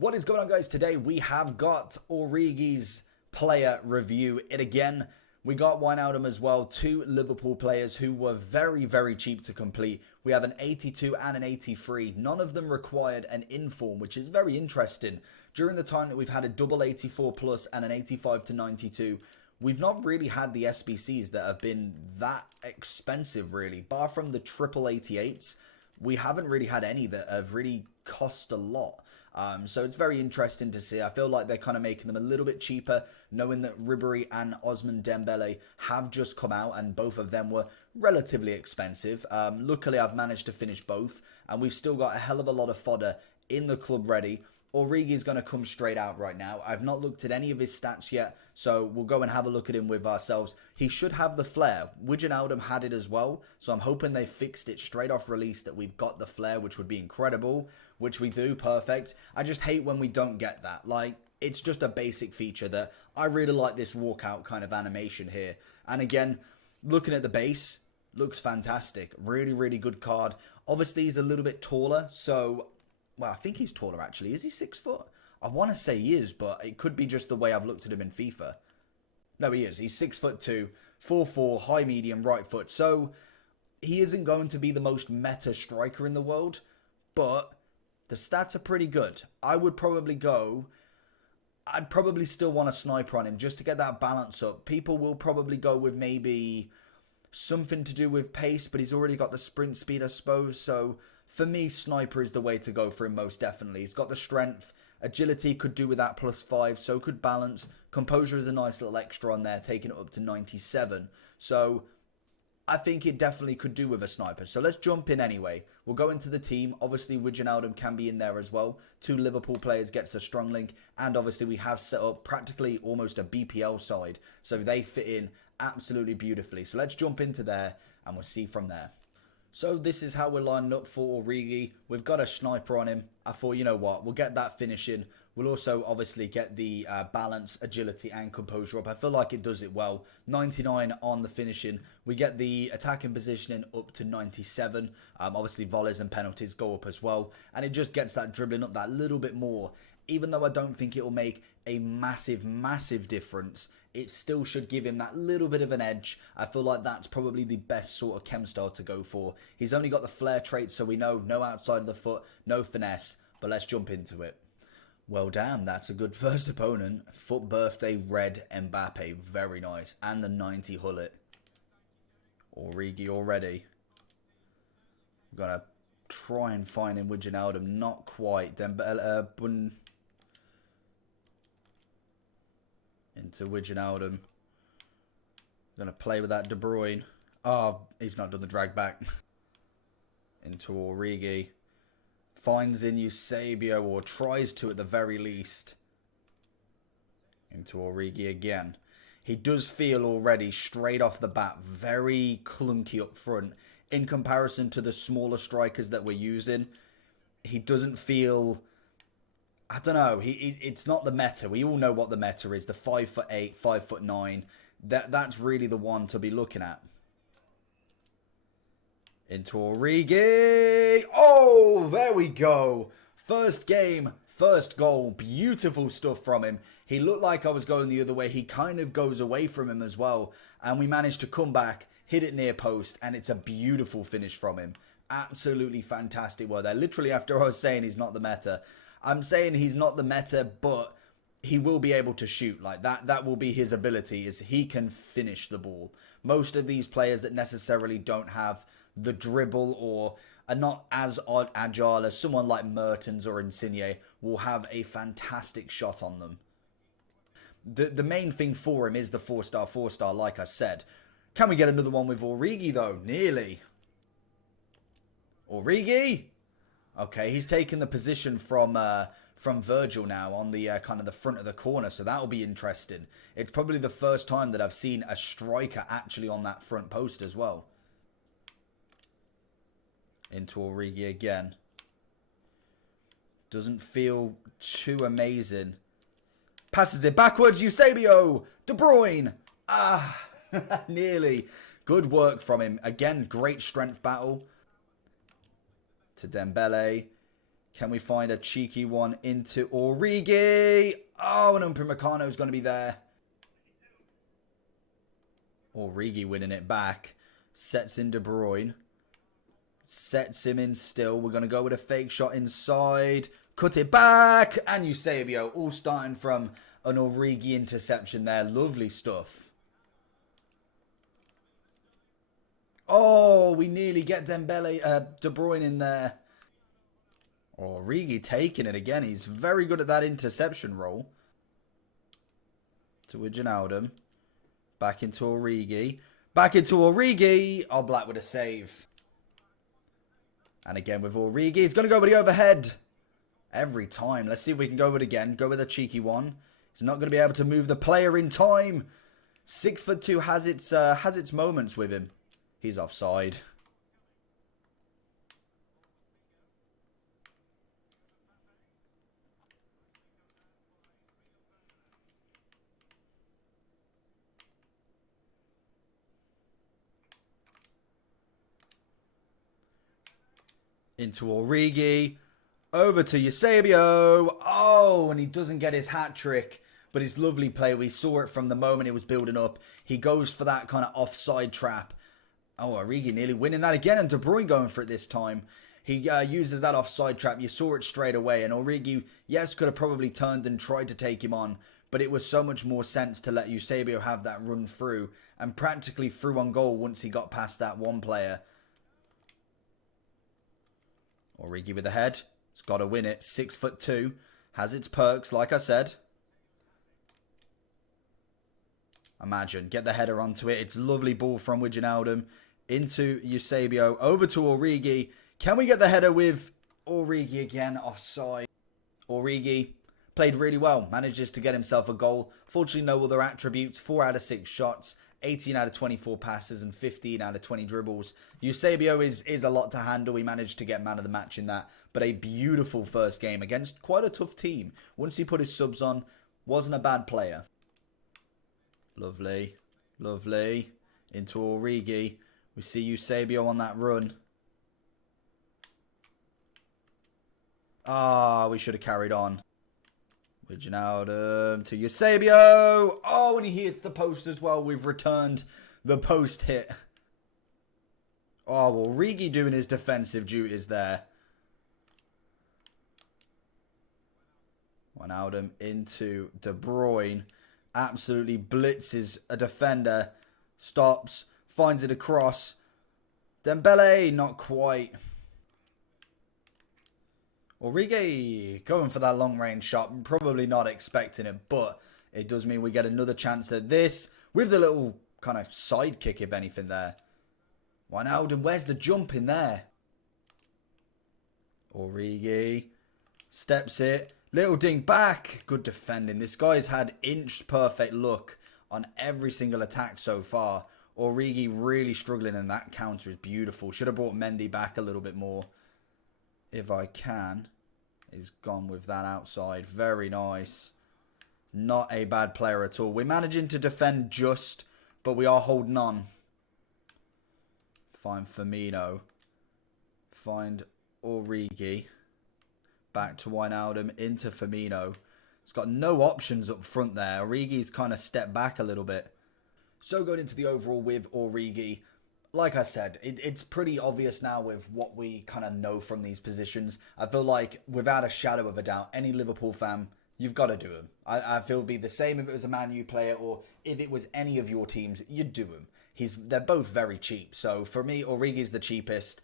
What is going on, guys? Today we have got Origi's player review. We got Wijnaldum as well, two Liverpool players who were very, very cheap to complete. We have an 82 and an 83. None of them required an inform, which is very interesting. During the time that we've had a double 84 plus and an 85 to 92, we've not really had the SBCs that have been that expensive, really. Bar from the triple 88s, we haven't really had any that have really cost a lot. So it's very interesting to see. I feel like they're kind of making them a little bit cheaper, knowing that Ribery and Osman Dembele have just come out, and both of them were relatively expensive. Luckily, I've managed to finish both, and we've still got a hell of a lot of fodder in the club ready. Origi is going to come straight out right now. I've not looked at any of his stats yet, so we'll go and have a look at him with ourselves. He should have the flair. Wijnaldum had it as well, so I'm hoping they fixed it straight off release that we've got the flair, which would be incredible, which we do, perfect. I just hate when we don't get that. Like, it's just a basic feature that I really like, this walkout kind of animation here. And again, looking at the base, looks fantastic. Really, really good card. Obviously, he's a little bit taller, so... Well, I think he's taller, actually. Is he 6 foot? I want to say he is, but it could be just the way I've looked at him in FIFA. No, he is. He's 6'2", 4'4", high, medium, right foot. So, he isn't going to be the most meta striker in the world, but the stats are pretty good. I'd probably still want a sniper on him just to get that balance up. People will probably go with maybe something to do with pace, but he's already got the sprint speed, I suppose, so... For me, sniper is the way to go for him, most definitely. He's got the strength. Agility could do with that +5, so could balance. Composure is a nice little extra on there, taking it up to 97. So, I think it definitely could do with a sniper. So, let's jump in anyway. We'll go into the team. Obviously, Wijnaldum can be in there as well. 2 Liverpool players gets a strong link. And obviously, we have set up practically almost a BPL side. So, they fit in absolutely beautifully. So, let's jump into there and we'll see from there. So this is how we're lining up for Origi. We've got a sniper on him. I thought, you know what, we'll get that finishing. We'll also obviously get the balance, agility and composure up. I feel like it does it well. 99 on the finishing. We get the attacking positioning up to 97. Obviously volleys and penalties go up as well. And it just gets that dribbling up that little bit more. Even though I don't think it will make a massive, massive difference, it still should give him that little bit of an edge. I feel like that's probably the best sort of chem style to go for. He's only got the flair trait, so we know no outside of the foot, no finesse. But let's jump into it. Well, damn, that's a good first opponent. Foot birthday red Mbappe, very nice. And the 90 Hullet. Origi already. Gonna try and find him with Wijnaldum, not quite. Dembele, into Wijnaldum. Gonna play with that De Bruyne. Oh, he's not done the drag back. Into Origi. Finds in Eusebio, or tries to at the very least. Into Origi again. He does feel already, straight off the bat, very clunky up front. In comparison to the smaller strikers that we're using, he doesn't feel... I don't know. It's not the meta. We all know what the meta is. The 5'8", 5'9". That's really the one to be looking at. Into Origi. Oh, there we go. First game, first goal. Beautiful stuff from him. He looked like I was going the other way. He kind of goes away from him as well. And we managed to come back, hit it near post, and it's a beautiful finish from him. Absolutely fantastic work there. Literally after I was saying he's not the meta, I'm saying he's not the meta, but he will be able to shoot. Like that will be his ability, is he can finish the ball. Most of these players that necessarily don't have the dribble or are not as agile as someone like Mertens or Insigne will have a fantastic shot on them. The main thing for him is the 4-star, like I said. Can we get another one with Origi though? Nearly. Origi? Okay, he's taken the position from Virgil now on the kind of the front of the corner, so that'll be interesting. It's probably the first time that I've seen a striker actually on that front post as well. Into Origi again. Doesn't feel too amazing. Passes it backwards, Eusebio! De Bruyne! Ah, nearly. Good work from him. Again, great strength battle. To Dembele. Can we find a cheeky one into Origi? Oh, and Upamecano is going to be there. Origi winning it back. Sets in De Bruyne. Sets him in still. We're going to go with a fake shot inside. Cut it back. And Eusebio, all starting from an Origi interception there. Lovely stuff. Oh, we nearly get De Bruyne in there. Origi taking it again. He's very good at that interception role. To Wijnaldum. Back into Origi. Back into Origi. Oh, Black with a save. And again with Origi. He's going to go with the overhead. Every time. Let's see if we can go with it again. Go with a cheeky one. He's not going to be able to move the player in time. 6'2" has its moments with him. He's offside. Into Origi. Over to Eusebio. Oh, and he doesn't get his hat trick. But his lovely play. We saw it from the moment it was building up. He goes for that kind of offside trap. Oh, Origi nearly winning that again. And De Bruyne going for it this time. He uses that offside trap. You saw it straight away. And Origi, yes, could have probably turned and tried to take him on. But it was so much more sense to let Eusebio have that run through. And practically through on goal once he got past that one player. Origi with the head. It's got to win it. 6'2". Has its perks, like I said. Imagine. Get the header onto it. It's a lovely ball from Wijnaldum. Into Eusebio. Over to Origi. Can we get the header with Origi again? Offside. Origi played really well. Manages to get himself a goal. Fortunately, no other attributes. 4 out of 6 shots. 18 out of 24 passes and 15 out of 20 dribbles. Eusebio is a lot to handle. He managed to get man of the match in that. But a beautiful first game against quite a tough team. Once he put his subs on, wasn't a bad player. Lovely. Lovely. Into Origi. We see Eusebio on that run. Ah, we should have carried on. Wijnaldum to Eusebio. Oh, and he hits the post as well. We've returned the post hit. Oh, well, Origi doing his defensive duties there. Wijnaldum into De Bruyne. Absolutely blitzes a defender. Stops. Finds it across. Dembele, not quite. Origi going for that long range shot. Probably not expecting it, but it does mean we get another chance at this. With the little kind of side kick, if anything, there. Wijnaldum, where's the jump in there? Origi steps it. Little ding back. Good defending. This guy's had inch perfect look on every single attack so far. Origi really struggling, and that counter is beautiful. Should have brought Mendy back a little bit more. If I can. He's gone with that outside. Very nice. Not a bad player at all. We're managing to defend just, but we are holding on. Find Firmino. Find Origi. Back to Wijnaldum. Into Firmino. He's got no options up front there. Origi's kind of stepped back a little bit. So going into the overall with Origi, like I said, it's pretty obvious now with what we kind of know from these positions. I feel like, without a shadow of a doubt, any Liverpool fan, you've got to do him. I feel it'd be the same if it was a Man U player or if it was any of your teams, you'd do him. They're both very cheap. So for me, Origi's the cheapest.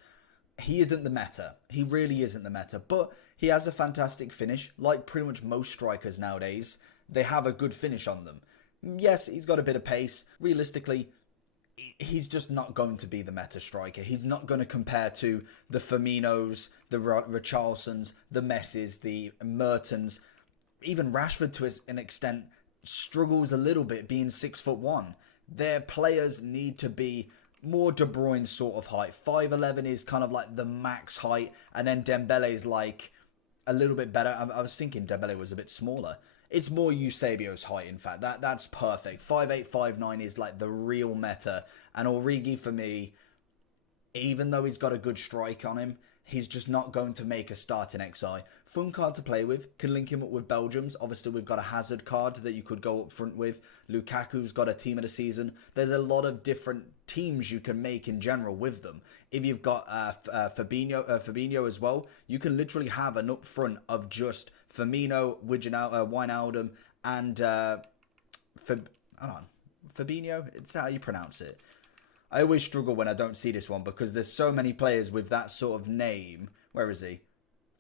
He isn't the meta. He really isn't the meta. But he has a fantastic finish. Like pretty much most strikers nowadays, they have a good finish on them. Yes, he's got a bit of pace. Realistically, he's just not going to be the meta striker. He's not going to compare to the Firminos, the Richarlisons, the Messis, the Mertens. Even Rashford, to an extent, struggles a little bit being 6'1". Their players need to be more De Bruyne sort of height. 5'11" is kind of like the max height, and then Dembele is like a little bit better. I was thinking Dembele was a bit smaller. It's more Eusebio's height, in fact. That's perfect. 5'8", 5'9" is like the real meta. And Origi, for me, even though he's got a good strike on him, he's just not going to make a start in XI. Fun card to play with. Can link him up with Belgium's. Obviously, we've got a Hazard card that you could go up front with. Lukaku's got a team of the season. There's a lot of different teams you can make in general with them. If you've got Fabinho as well, you can literally have an up front of just Firmino, Wijnaldum, and Fabinho. It's how you pronounce it. I always struggle when I don't see this one because there's so many players with that sort of name. Where is he?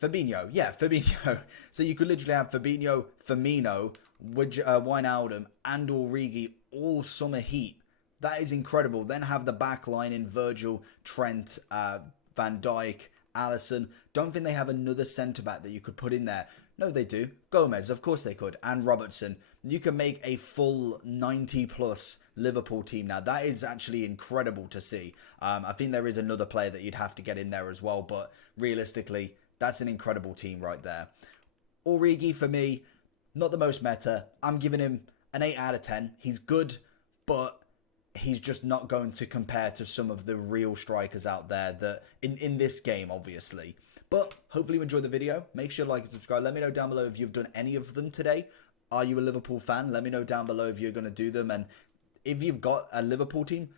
Fabinho. Yeah, Fabinho. So you could literally have Fabinho, Firmino, Wijnaldum, and Origi all summer heat. That is incredible. Then have the back line in Virgil, Trent, Van Dijk, Alisson. Don't think they have another centre-back that you could put in there. No, they do. Gomez, of course they could. And Robertson. You can make a full 90-plus Liverpool team now. That is actually incredible to see. I think there is another player that you'd have to get in there as well. But realistically, that's an incredible team right there. Origi, for me, not the most meta. I'm giving him an 8 out of 10. He's good, but he's just not going to compare to some of the real strikers out there that in this game, obviously. But hopefully you enjoyed the video. Make sure to like and subscribe. Let me know down below if you've done any of them today. Are you a Liverpool fan? Let me know down below if you're going to do them. And if you've got a Liverpool team,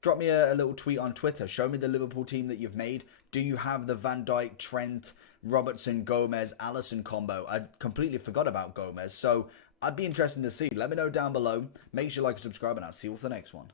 drop me a little tweet on Twitter. Show me the Liverpool team that you've made. Do you have the Van Dijk, Trent, Robertson, Gomez, Alisson combo? I completely forgot about Gomez. So I'd be interested to see. Let me know down below. Make sure you like and subscribe, and I'll see you for the next one.